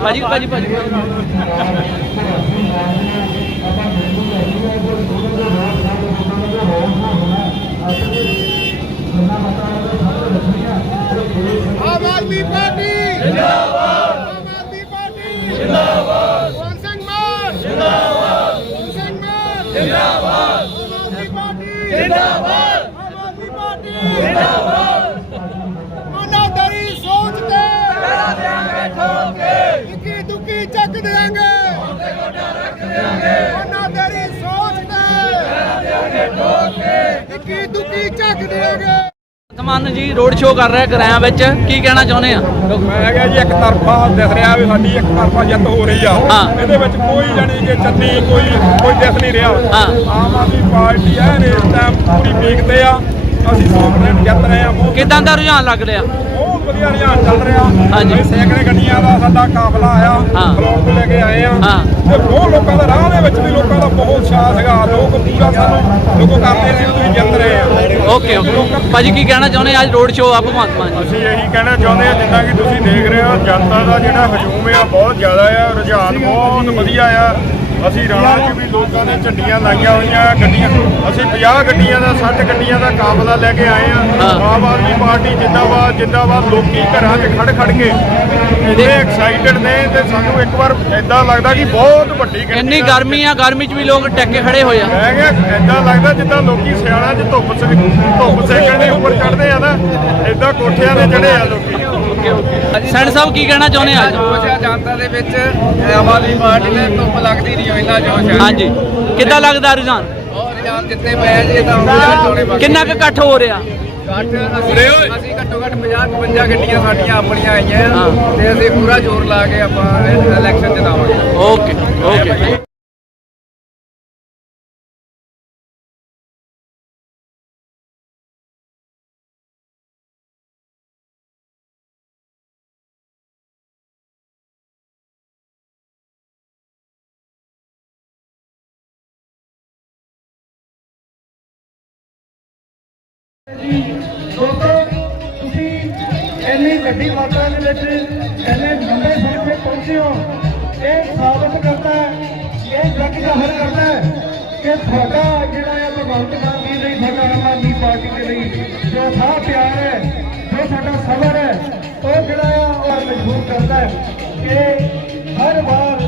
ਭਾਜੀ ਭਾਜੀ ਭਾਜੀ ਆਮ ਆਦਮੀ ਪਾਰਟੀ ਜਿੰਦਾਬਾਦ ਆਮ ਆਦਮੀ ਪਾਰਟੀ ਜਿੰਦਾਬਾਦ ਭਗਵੰਤ ਸਿੰਘ ਮਾਨ ਜਿੰਦਾਬਾਦ ਭਗਵੰਤ ਸਿੰਘ ਮਾਨ ਜਿੰਦਾਬਾਦ ਆਮ ਆਦਮੀ ਪਾਰਟੀ ਜਿੰਦਾਬਾਦ ਆਮ ਆਦਮੀ ਪਾਰਟੀ ਜਿੰਦਾਬਾਦ ਉਹਨਾਂ ਤੇਰੀ ਸੋਚ ਤੇ ਕਰਾ ਦੇਾਂਗੇ ਠੋਕ ਕੇ ਇੱਕੀ ਦੁੱਕੀ ਚੱਕ ਦੇਾਂਗੇ ਉਹਨਾਂ ਤੇਰੀ ਸੋਚ ਤੇ। ਕਰਾ ਦੇਾਂਗੇ ਠੋਕ ਕੇ ਇੱਕੀ ਦੁੱਕੀ ਚੱਕ ਦੇਾਂਗੇ ਤਮਨ ਜੀ ਰੋਡ ਸ਼ੋਅ ਕਰ ਰਿਹਾ ਗਰਾਇਆ ਵਿੱਚ। ਕੀ ਕਹਿਣਾ ਚਾਹੁੰਦੇ ਆ? ਮੈਂ ਕਿਹਾ ਜੀ ਇੱਕ ਤਰਫਾ ਦਿਖ ਰਿਹਾ ਵੀ ਸਾਡੀ ਇੱਕ ਤਰਫਾ ਜਿੱਤ ਹੋ ਰਹੀ ਆ। ਹਾਂ। ਇਹਦੇ ਵਿੱਚ ਕੋਈ ਜਾਣੀ ਕਿ ਚੰਨੀ ਕੋਈ ਕੋਈ ਦਿਖ ਨਹੀਂ ਰਿਹਾ। ਹਾਂ। ਆਮ ਆਦਮੀ ਪਾਰਟੀ ਐ ਨੇ ਇਸ ਟਾਈਮ ਪੂਰੀ ਪੀਕ ਤੇ ਆ। ਅਸੀਂ 100% ਜਿੱਤ ਰਹੇ ਆ। ਕਿਦਾਂ ਦਾ ਰੁਝਾਨ ਲੱਗ ਰਿਹਾ? ਵਧੀਆ ਰੁਝਾਨ ਚੱਲ ਰਿਹਾ। ਹਾਂਜੀ। ਬਈ ਸੈਂਕੜੇ ਗੱਡੀਆਂ ਦਾ ਸਾਡਾ ਕਾਫਲਾ ਆਇਆ। ਹਾਂ। ਬਲੌਕ ਤੋਂ ਲੈ ਕੇ ਆਏ ਆ। ਹਾਂ। ਤੇ ਬਹੁਤ ਲੋਕਾਂ ਦਾ ਰਾਹ ਦੇ ਵਿੱਚ ਵੀ ਲੋਕਾਂ ਦਾ ਬਹੁਤ ਉਤਸ਼ਾਹ ਸੀਗਾ ਲੋਕ ਪੂਰਾ ਸਾਨੂੰ ਲੋਕੋ ਕਰਦੇ ਸੀ ਤੁਸੀਂ ਜਿੱਤ ਰਹੇ ਆ। Okay okay. ਭਾਜੀ ਕੀ ਕਹਿਣਾ ਚਾਹੁੰਦੇ ਆ? ਅੱਜ ਰੋਡ ਸ਼ੋਅ ਆ ਭਗਵੰਤ ਮਾਨ ਜੀ। ਅਸੀਂ ਇਹੀ ਕਹਿਣਾ ਚਾਹੁੰਦੇ ਹਾਂ ਜਿੱਦਾਂ ਕਿ ਤੁਸੀਂ ਦੇਖ ਰਹੇ ਹੋ ਜਨਤਾ ਦਾ ਜਿਹੜਾ ਹਜੂਮ ਆ ਬਹੁਤ ਜ਼ਿਆਦਾ ਆ। ਰੁਝਾਨ ਬਹੁਤ ਵਧੀਆ ਆ। ਅਸੀਂ ਰਾਣਾ 'ਚ ਵੀ ਲੋਕਾਂ ਨੇ ਝੰਡੀਆਂ ਲਾਈਆਂ ਹੋਈਆਂ ਗੱਡੀਆਂ। ਅਸੀਂ 50 ਗੱਡੀਆਂ ਦਾ 60 ਗੱਡੀਆਂ ਦਾ ਕਾਫਲਾ ਲੈ ਕੇ ਆਏ ਆ। ਆਮ ਆਦਮੀ ਪਾਰਟੀ ਜਿੰਦਾਬਾਦ ਜਿੰਦਾਬਾਦ ਲੋਕੀ ਘਰਾਂ 'ਚ ਖੜ ਖੜ ਕੇ ਇੰਨੇ ਐਕਸਾਈਟਡ ਨੇ ਤੇ ਸਾਨੂੰ ਇੱਕ ਵਾਰ ਐਦਾਂ ਲੱਗਦਾ ਕਿ ਬਹੁਤ ਵੱਡੀ ਇੰਨੀ ਗਰਮੀ ਆ ਗਰਮੀ 'ਚ ਵੀ ਲੋਕ ਟੱਕੇ ਖੜੇ ਹੋਏ ਆ। ਮੈਂ ਕਿਹਾ ਐਦਾਂ ਲੱਗਦਾ ਜਿੱਦਾਂ ਲੋਕੀ ਸਿਆਲਾਂ 'ਚ ਧੁੱਪ ਸੇ ਧੁੱਪ ਸੇਕਣ ਦੇ ਉੱਪਰ ਚੜਦੇ ਆ ਨਾ ਐਦਾਂ ਕੋਠਿਆਂ ਤੇ ਚੜੇ ਆ ਲੋਕੀ। ਓਕੇ ਓਕੇ ਸੈਣ ਸਾਹਿਬ ਕੀ ਕਹਿਣਾ ਚਾਹੁੰਦੇ ਆ ਅੱਜ? ਜੋਸ਼ ਜਨਤਾ ਦੇ ਵਿੱਚ ਆਮ ਆਦਮੀ ਪਾਰਟੀ ਦੇ ਧੁੱਪ ਲੱਗਦੀ ਨਹੀਂ ਇੰਨਾ ਜੋਸ਼ ਹੈ ਹਾਂਜੀ। ਕਿੱਦਾਂ ਲੱਗਦਾ ਰੁਝਾਨ? ਔਰ ਰਿਆਨ ਜਿੱਤੇ ਪਏ ਜੀ ਤਾਂ ਬਾਕੀ ਕਿੰਨਾ ਕੁ ਇਕੱਠ ਹੋ ਰਿਹਾ? ਘੱਟ ਅਸੀਂ ਅਸੀਂ ਘੱਟੋ ਘੱਟ 50 55 ਗੱਡੀਆਂ ਸਾਡੀਆਂ ਆਪਣੀਆਂ ਆਈਆਂ। ਤੇ ਅਸੀਂ ਪੂਰਾ ਜ਼ੋਰ ਲਾ ਕੇ ਆਪਾਂ ਇਲੈਕਸ਼ਨ ਜਿਤਾਵਾਂਗੇ ਓਕੇ ਓਕੇ। ਦੋਸਤੋ ਤੁਸੀਂ ਇੰਨੀ ਵੱਡੀ ਮਾਤਰਾ ਦੇ ਵਿੱਚ ਇੰਨੇ ਲੰਬੇ ਸਮੇਂ ਤੇ ਪਹੁੰਚੇ ਹੋ ਇਹ ਸਾਬਤ ਕਰਦਾ ਹੈ ਇਹ ਜੱਗ ਜ਼ਾਹਰ ਕਰਦਾ ਹੈ ਕਿ ਤੁਹਾਡਾ ਜਿਹੜਾ ਹੈ ਭਗਵੰਤ ਮਾਨ ਜੀ ਲਈ ਸਾਡਾ ਆਮ ਆਦਮੀ ਪਾਰਟੀ ਦੇ ਲਈ ਜੋ ਸਾਹ ਪਿਆਰ ਹੈ ਜੋ ਸਾਡਾ ਸਬਰ ਹੈ ਉਹ ਜਿਹੜਾ ਆ ਉਹ ਮਜਬੂਰ ਕਰਦਾ ਹੈ ਕਿ ਹਰ ਵਾਰ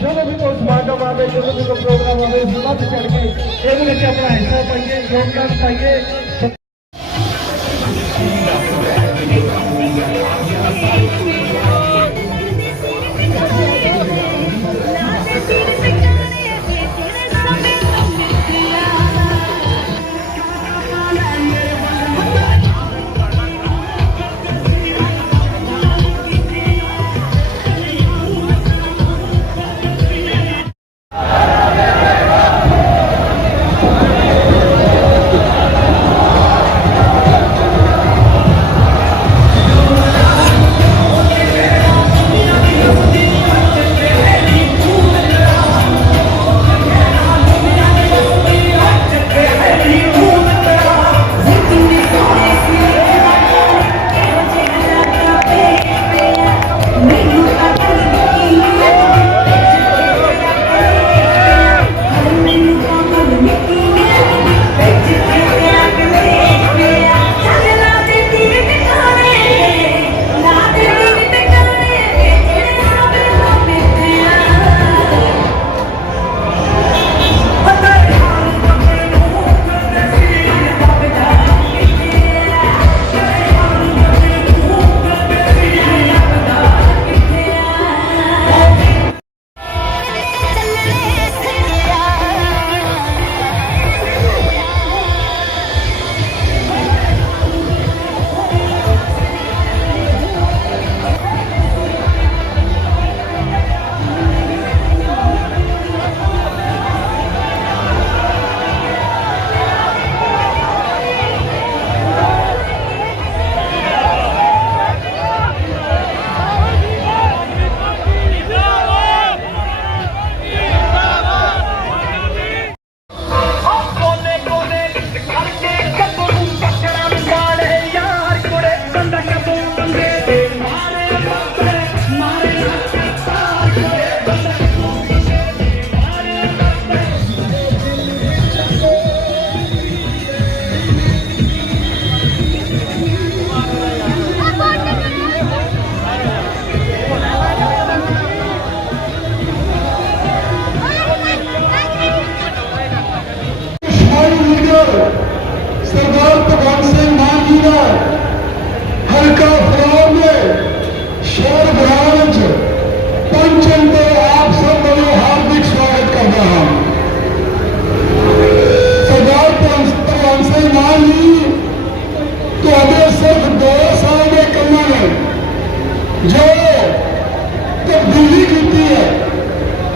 ਜਦੋਂ ਵੀ ਕੋਈ ਸਮਾਗਮ ਆਵੇ ਜਦੋਂ ਵੀ ਕੋਈ ਪ੍ਰੋਗਰਾਮ ਆਵੇ ਉਸ ਵੱਧ ਚੜ ਕੇ ਇਹਦੇ ਵਿੱਚ ਆਪਣਾ ਹਿੱਸਾ ਪਾਈਏ ਯੋਗਦਾਨ ਪਾਈਏ Thank you.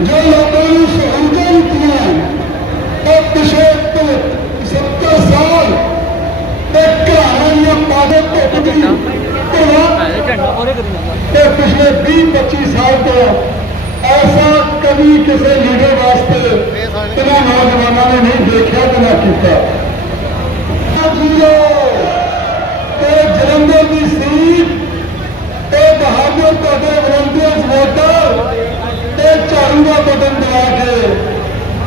ਜੋ ਲੋਕਾਂ ਨੂੰ ਸਹੂਲਤਾਂ ਦਿੱਤੀਆਂ ਉਹ ਪਿਛਲੇ 70 ਸਾਲ ਤੇ ਘਰਾਂ ਦੀਆਂ ਪਾਦੇ ਧੁੱਪ ਦੀ ਧੁਆਂ ਝੰਡਾ ਉਹਦੇ ਕਰੀ ਜਾਂਦਾ ਤੇ ਪਿਛਲੇ 20 25 ਸਾਲ ਤੋਂ ਐਸਾ ਕਦੀ ਕਿਸੇ ਲੀਡਰ ਵਾਸਤੇ ਇਹਨਾਂ ਨੌਜਵਾਨਾਂ ਨੇ ਨਹੀਂ ਦੇਖਿਆ ਤੇ ਨਾ ਕੀਤਾ ਜੀਓ ਤੇ ਬਟਨ ਦਬਾ ਕੇ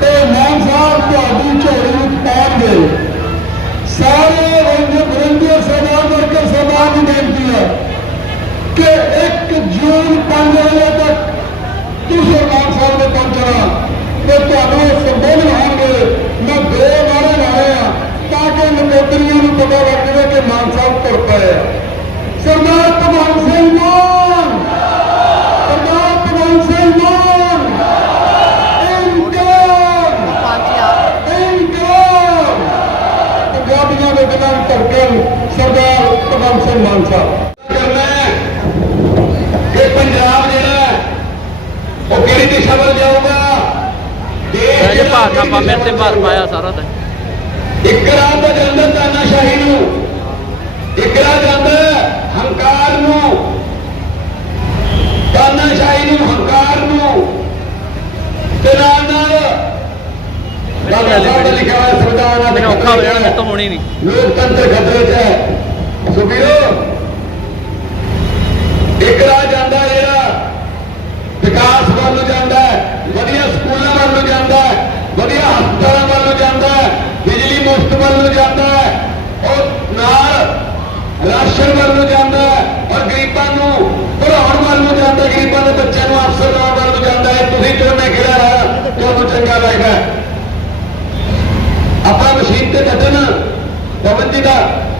ਤੇ ਮਾਨ ਸਾਹਿਬ ਤੁਹਾਡੀ ਝੋਲੀ ਨੂੰ ਪਾਉਣਗੇ ਸਾਰੇ ਵਲੰਟੀਅਰ ਸਰਦਾਰ ਵਰਕਰ ਸਰਦਾਰ ਨੂੰ ਬੇਨਤੀ ਹੈ ਕਿ 1 ਜੂਨ 5 ਵਜੇ ਤੱਕ ਤੁਸੀਂ ਮਾਨ ਸਾਹਿਬ ਦੇ ਪਹੁੰਚਣਾ ਤੇ ਤੁਹਾਨੂੰ ਸੰਬੋਧਨ ਹੋਣਗੇ। ਮੈਂ ਦੋ ਨਾਰੇ ਲਾਏ ਆ ਤਾਂ ਕਿ ਨਕੋਤਰੀਆਂ ਨੂੰ ਪਤਾ ਲੱਗ ਜਾਵੇ ਕਿ ਮਾਨ ਸਾਹਿਬ ਤੁਰ ਪਏ ਸਰਦਾਰ ਭਗਵੰਤ ਸਿੰਘ ਮਾਨ ਸਰਦਾਰ ਭਗਵੰਤ ਸਿੰਘ ਮਾਨ ਇਨਕਲਾਬ ਇਨਕਲਾਬ ਪੰਜਾਬੀਆਂ ਦੇ ਦਿਲਾਂ ਨੂੰ ਧੜਕਣ ਸਰਦਾਰ ਭਗਵੰਤ ਸਿੰਘ ਮਾਨ ਸਾਹਿਬ ਕਰਨਾ ਹੈ ਕਿ ਪੰਜਾਬ ਜਿਹੜਾ ਹੈ, ਉਹ ਕਿਹੜੀ ਦਿਸ਼ਾ ਵੱਲ ਜਾਊਗਾ ਦੇਸ਼ ਜੇ ਭਾਰ ਨਾ ਪਾ ਮੇਰੇ ਤੇ ਭਾਰ ਪਾਇਆ ਸਾਰਾ ਤਾਂ ਇੱਕ ਰਾਹ ਤਾਂ ਜਾਂਦਾ ਤਾਨਾਸ਼ਾਹੀ ਨੂੰ ਇੱਕ ਰਾਹ ਜਾਂਦਾ ਹੰਕਾਰ ਨੂੰ ਤਾਨਾਸ਼ਾਹੀ ਨੂੰ ਹੰਕਾਰ ਨੂੰ। ਤੇ ਨਾਲ ਨਾਲ ਬਾਬਾ ਦਾ ਲਿਖਿਆ ਹੋਇਆ ਸੰਵਿਧਾਨ ਆ ਮੈਨੂੰ ਔਖਾ ਹੋ ਜਾਣਾ ਮੇਰੇ ਤੋਂ ਹੋਣੀ ਨਹੀਂ। ਲੋਕਤੰਤਰ ਖਤਰੇ 'ਚ ਹੈ। ਸੋ ਵੀਰੋ ਇੱਕ ਰਾਹ ਜਾਂਦਾ ਜਿਹੜਾ ਵਿਕਾਸ ਵੱਲ ਨੂੰ ਜਾਂਦਾ ਵਧੀਆ ਸਕੂਲਾਂ ਵੱਲ ਨੂੰ ਜਾਂਦਾ ਹੈ। ਵਧੀਆ ਹਸਪਤਾਲਾਂ ਵੱਲ ਨੂੰ ਜਾਂਦਾ ਹੈ, ਬਿਜਲੀ ਮੁਫਤ ਵੱਲ ਨੂੰ ਜਾਂਦਾ ਹੈ ਔਰ ਨਾਲ ਰਾਸ਼ਨ ਵੱਲ ਨੂੰ ਜਾਂਦਾ ਹੈ, ਔਰ ਗਰੀਬਾਂ ਨੂੰ ਪੜਾਉਣ ਵੱਲ ਨੂੰ ਜਾਂਦਾ ਗਰੀਬਾਂ ਦੇ ਬੱਚਿਆਂ ਨੂੰ ਅਫਸਰ ਬਣਾਉਣ ਵੱਲ ਨੂੰ ਜਾਂਦਾ ਹੈ ਤੁਸੀਂ ਚੋਣੇ ਖਿੜਾ ਹੈ ਤੁਹਾਨੂੰ ਚੰਗਾ ਲੱਗਦਾ ਹੈ ਆਪਾਂ ਮਸ਼ੀਨ ਤੇ ਕੱਟਣਾ ਪਵਨ ਜੀ ਦਾ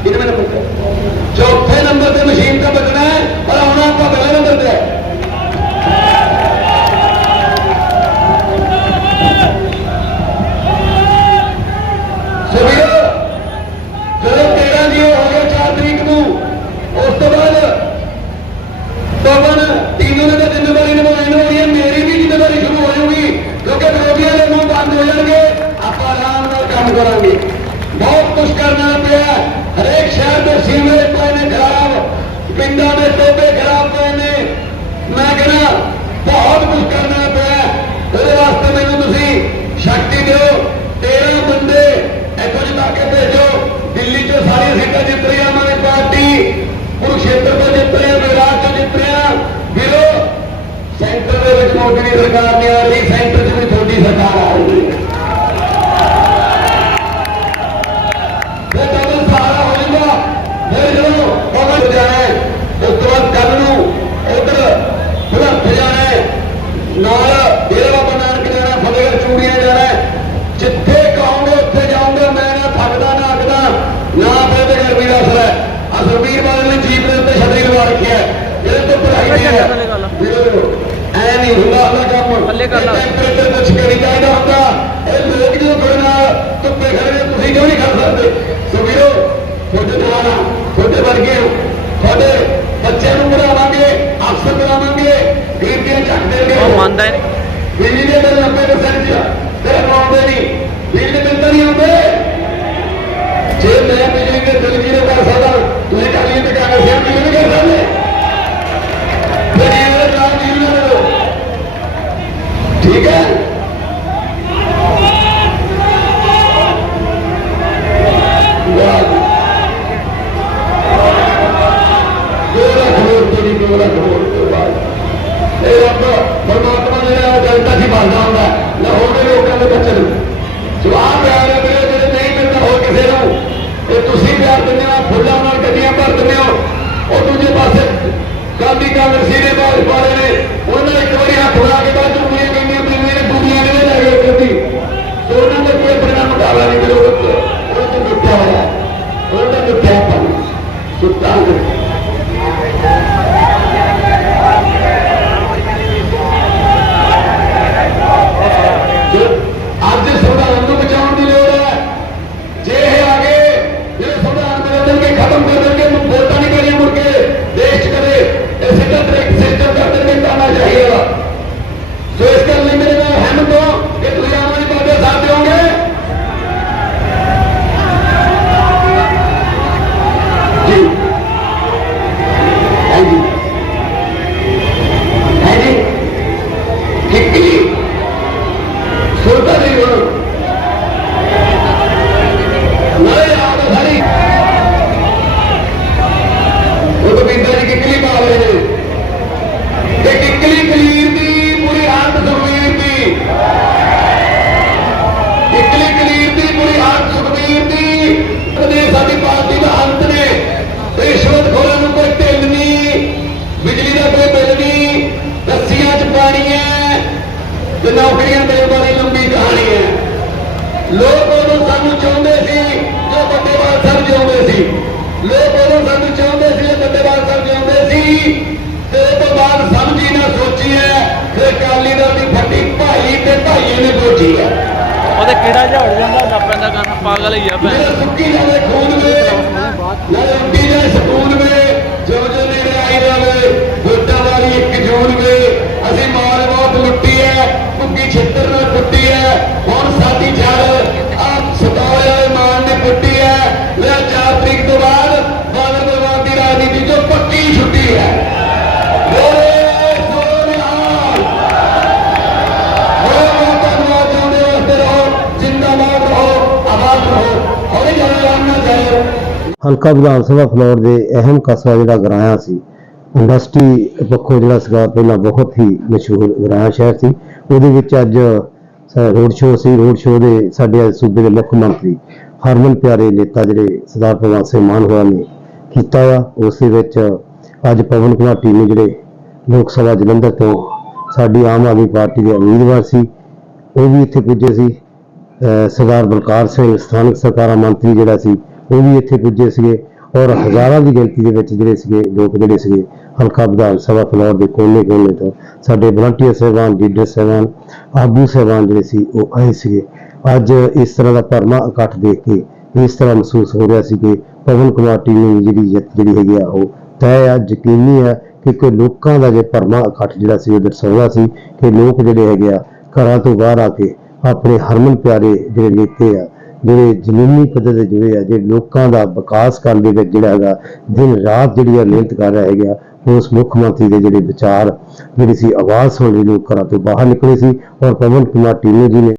ਇਹਨੇ ਮੈਨੂੰ ਪੁੱਛਿਆ ਚੌਥੇ ਨੰਬਰ ਤੇ ਮਸ਼ੀਨ ਤੇ ਬਚਣਾ ਹੈ ਪਰ ਆਉਣਾ ਆਪਾਂ ਪਹਿਲੇ ਨੰਬਰ ਤੇ ਹੈ ਸੋ ਵੀਰੋ ਜਦੋਂ 13 ਜੀ ਹੋ ਗਿਆ 4 ਤਰੀਕ ਨੂੰ ਉਸ ਤੋਂ ਬਾਅਦ ਪਵਨ ਤਿੰਨੋਂ ਨੇ ਤਾਂ ਜ਼ਿੰਮੇਵਾਰੀ ਨਿਭਾਉਣੀ ਹੋਣੀ ਹੈ ਮੇਰੀ ਵੀ ਜ਼ਿੰਮੇਵਾਰੀ ਸ਼ੁਰੂ ਹੋ ਜਾਊਗੀ ਕਿਉਂਕਿ ਵਿਰੋਧੀਆਂ ਦੇ ਮੂੰਹ ਬੰਦ ਹੋ ਜਾਣਗੇ ਆਪਾਂ ਆਰਾਮ ਨਾਲ ਕੰਮ ਕਰਾਂਗੇ ਬਹੁਤ ਕੁਝ ਕਰਨਾ ਪਿਆ ਹੈ। ਹਰੇਕ ਸ਼ਹਿਰ ਦੇ ਸੀਵਰੇਜ ਪਏ ਨੇ ਖਰਾਬ ਪਿੰਡਾਂ ਦੇ ਟੋਬੇ ਖਰਾਬ ਪਏ ਨੇ ਮੈਂ ਕਹਿੰਦਾ ਬਹੁਤ ਕੁਝ ਕਰਨਾ ਪਿਆ ਹੈ। ਉਹਦੇ ਵਾਸਤੇ ਮੈਨੂੰ ਤੁਸੀਂ ਸ਼ਕਤੀ ਦਿਓ 13 ਬੰਦੇ ਇੱਥੋਂ ਜਿਤਾ ਕੇ ਭੇਜੋ ਦਿੱਲੀ ਚੋਂ ਸਾਰੀਆਂ ਸੀਟਾਂ ਜਿੱਤ ਰਹੀ ਹੈ ਆਮ ਆਦਮੀ ਪਾਰਟੀ ਕੁਰੂਖੇਤਰ ਤੋਂ ਜਿੱਤ ਰਹੇ ਆ ਗੁਜਰਾਤ ਤੋਂ ਜਿੱਤ ਰਹੇ ਆ ਵੀਰੋ ਸੈਂਟਰ ਦੇ ਵਿੱਚ ਮੋਦੀ ਦੀ ਸਰਕਾਰ ਨਹੀਂ ਆ ਰਹੀ ਸੈਂਟਰ 'ਚ ਵੀ ਤੁਹਾਡੀ ਸਰਕਾਰ ਆ ਰਹੀ ਹੈ। ਕੰਮ ਥੱਲੇ ਕਰ ਕੁਝ ਕਰੀ ਚਾਹੀਦਾ ਹੁੰਦਾ ਇਹ ਲੋਕ ਜਦੋਂ ਤੁਹਾਡੇ ਨਾਲ ਧੁੱਪੇ ਖੜੇ ਨੇ ਤੁਸੀਂ ਕਿਉਂ ਨਹੀਂ ਕਰ ਸਕਦੇ ਸੋ ਵੀਰੋ ਤੁਹਾਡੇ ਨਾਲ ਤੁਹਾਡੇ ਵਰਗੇ ਹੋ। ਤੁਹਾਡੇ ਬੱਚਿਆਂ ਨੂੰ ਪੜਾਵਾਂਗੇ ਅਫਸਰ ਬਣਾਵਾਂਗੇ ਗਰੀਬੀਆਂ ਚੱਕ ਦੇਣਗੇ ਉਹ ਮੰਨਦਾ ਹੈ ਬਿਜਲੀ ਦੇ ਬਿੱਲ 90% ਚ ਤੇਰੇ ਆਉਂਦੇ ਨਹੀਂ ਬਿਜਲੀ ਦੇ ਬਿੱਲ ਤਾਂ ਨਹੀਂ ਆਉਂਦੇ ਜੇ ਮੈਂ ਬਿਜਲੀ ਦੇ ਬਿੱਲ ਜੀ ਕਰ ਸਕਦਾ লেখের পরে ਸੀ ਲੋਕ ਉਦੋਂ ਸਾਨੂੰ ਚਾਹੁੰਦੇ ਸੀ ਬੱਦੇਵਾਲ ਸਾਹਿਬ ਜਾਂਦੇ ਸੀ। ਤੇ ਤੋਂ ਬਾਅਦ ਸਮਝੀ ਨਾ ਸੋਚੀ ਹੈ ਫਿਰ ਕਾਲੀ ਦਾ ਦੀ ਫੱਟੀ ਭਾਈ ਤੇ ਭਾਈ ਨੇ ਬੋਝੀ ਹੈ ਉਹਦੇ ਕਿਹੜਾ ਝੜ ਜਾਂਦਾ? ਨਾ ਪੈਂਦਾ ਕਰਨ ਪਾਗਲ ਹੀ ਆ ਭੈਣ। ਸੁੱਕੀ ਜਾਵੇ ਖੂਨ ਦੇ ਨਾਲ ਉੱਡੀ ਜਾਏ ਸਕੂਨ ਦੇ ਜੋ ਜੋ ਨੇ ਆਈ ਜਾਵੇ ਵੋਟਾਂ ਵਾਲੀ ਇੱਕ ਜੂਨ ਦੇ ਅਸੀਂ ਮਾਰ ਬਹੁਤ ਲੁੱਟੀ ਹੈ ਭੁੱਗੀ ਛੇਤਰ ਨਾਲ ਕੁੱਟੀ ਹੈ ਹੁਣ ਸਾਡੀ ਜਾਨ ਹਲਕਾ ਵਿਧਾਨ ਸਭਾ ਫਲੋਰ ਦੇ ਅਹਿਮ ਕਸਬਾ ਜਿਹੜਾ ਗਰਾਇਆ ਸੀ, ਇੰਡਸਟਰੀ ਪੱਖੋਂ ਜਿਹੜਾ ਸੀਗਾ ਪਹਿਲਾਂ ਬਹੁਤ ਹੀ ਮਸ਼ਹੂਰ ਗਰਾਇਆ ਸ਼ਹਿਰ ਸੀ। ਉਹਦੇ ਵਿੱਚ ਅੱਜ ਰੋਡ ਸ਼ੋਅ ਸੀ, ਰੋਡ ਸ਼ੋਅ ਦੇ ਸਾਡੇ ਅੱਜ ਸੂਬੇ ਦੇ ਮੁੱਖ ਮੰਤਰੀ ਹਰਮਨ ਪਿਆਰੇ ਨੇਤਾ ਜਿਹੜੇ ਸਰਦਾਰ ਭਗਵੰਤ ਸਿੰਘ ਮਾਨ ਹੋਰਾਂ ਨੇ ਕੀਤਾ ਆ। ਉਸ ਦੇ ਵਿੱਚ ਅੱਜ ਪਵਨ ਕੁਮਾਰ ਟੀਨੂ ਜਿਹੜੇ ਲੋਕ ਸਭਾ ਜਲੰਧਰ ਤੋਂ ਸਾਡੀ ਆਮ ਆਦਮੀ ਪਾਰਟੀ ਦੇ ਉਮੀਦਵਾਰ ਸੀ, ਉਹ ਵੀ ਇੱਥੇ ਪੁੱਜੇ ਸੀ। ਸਰਦਾਰ ਬਲਕਾਰ ਸਿੰਘ, ਸਥਾਨਕ ਸਰਕਾਰਾਂ ਮੰਤਰੀ ਜਿਹੜਾ ਸੀ ਉਹ ਵੀ ਇੱਥੇ ਪੁੱਜੇ ਸੀਗੇ ਔਰ ਹਜ਼ਾਰਾਂ ਦੀ ਗਿਣਤੀ ਦੇ ਵਿੱਚ ਜਿਹੜੇ ਸੀਗੇ, ਲੋਕ ਜਿਹੜੇ ਸੀਗੇ, ਹਲਕਾ ਵਿਧਾਨ ਸਭਾ ਫਲੋਰ ਦੇ ਕੋਨੇ-ਕੋਨੇ ਤੋਂ ਸਾਡੇ ਵਲੰਟੀਅਰ ਸਹਿਬਾਨ ਲੀਡਰ ਸਹਿਬਾਨ, ਆਗੂ ਸਹਿਬਾਨ ਜਿਹੜੇ ਸੀ, ਉਹ ਆਏ ਸੀਗੇ। ਅੱਜ ਇਸ ਤਰ੍ਹਾਂ ਦਾ ਭਰਮਾ ਇਕੱਠ ਦੇਖ ਕੇ ਇਸ ਤਰ੍ਹਾਂ ਮਹਿਸੂਸ ਹੋ ਰਿਹਾ ਸੀ ਕਿ ਪਵਨ ਕੁਮਾਰ ਟੀਨੂ ਦੀ ਜਿਹੜੀ ਜਿੱਤ ਜਿਹੜੀ ਹੈਗੀ ਆ, ਉਹ ਤੈਅ ਆ, ਯਕੀਨੀ ਆ ਕਿ ਲੋਕਾਂ ਦਾ ਜੇ ਭਰਮਾ ਇਕੱਠ ਜਿਹੜਾ ਸੀ, ਉਹ ਦਰਸਾਉਂਦਾ ਸੀ ਕਿ ਲੋਕ ਜਿਹੜੇ ਹੈਗੇ ਆ, ਘਰਾਂ ਤੋਂ ਬਾਹਰ ਆ ਕੇ ਆਪਣੇ ਹਰਮਨ ਪਿਆਰੇ ਜਿਹੜੇ ਨੇਤੇ ਆ ਜਿਹੜੇ ਜ਼ਮੀਨੀ ਪੱਧਰ ਤੇ ਜੁੜੇ ਆ, ਜਿਹੜੇ ਲੋਕਾਂ ਦਾ ਵਿਕਾਸ ਕਰਨ ਦੇ ਵਿੱਚ ਜਿਹੜਾ ਹੈਗਾ, ਦਿਨ ਰਾਤ ਜਿਹੜੀ ਆ ਮਿਹਨਤ ਕਰ ਰਿਹਾ ਹੈਗਾ ਉਸ ਮੁੱਖ ਮੰਤਰੀ ਦੇ ਜਿਹੜੇ ਵਿਚਾਰ, ਜਿਹੜੀ ਸੀ ਆਵਾਜ਼ ਸੁਣ ਲਈ ਲੋਕ ਘਰਾਂ ਤੋਂ ਬਾਹਰ ਨਿਕਲੇ ਸੀ ਔਰ ਪਵਨ ਕੁਮਾਰ ਟੀਨੂ ਜੀ ਨੇ